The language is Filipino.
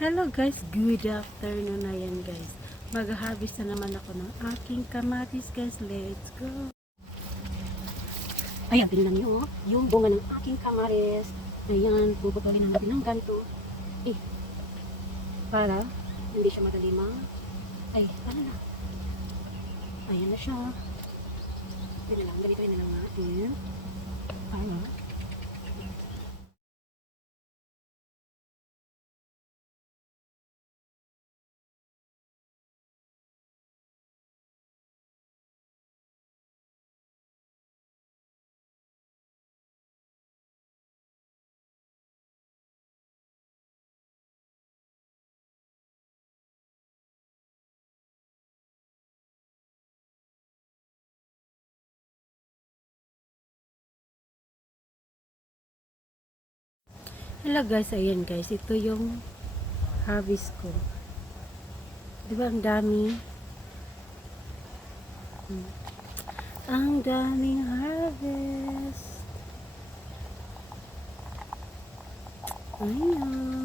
Hello guys, good afternoon na yan guys. Mag-harvest na naman ako ng aking kamatis guys. Let's go! Ayan, tingnan nyo yung bunga ng aking kamatis. Ayan, puputulin natin ng ganito. Para hindi siya madali ano na. Ayan na siya. Ganito na lang natin. Para hello guys, ayan guys, ito yung harvest ko. Diba ang dami? Ang daming harvest. Ayan.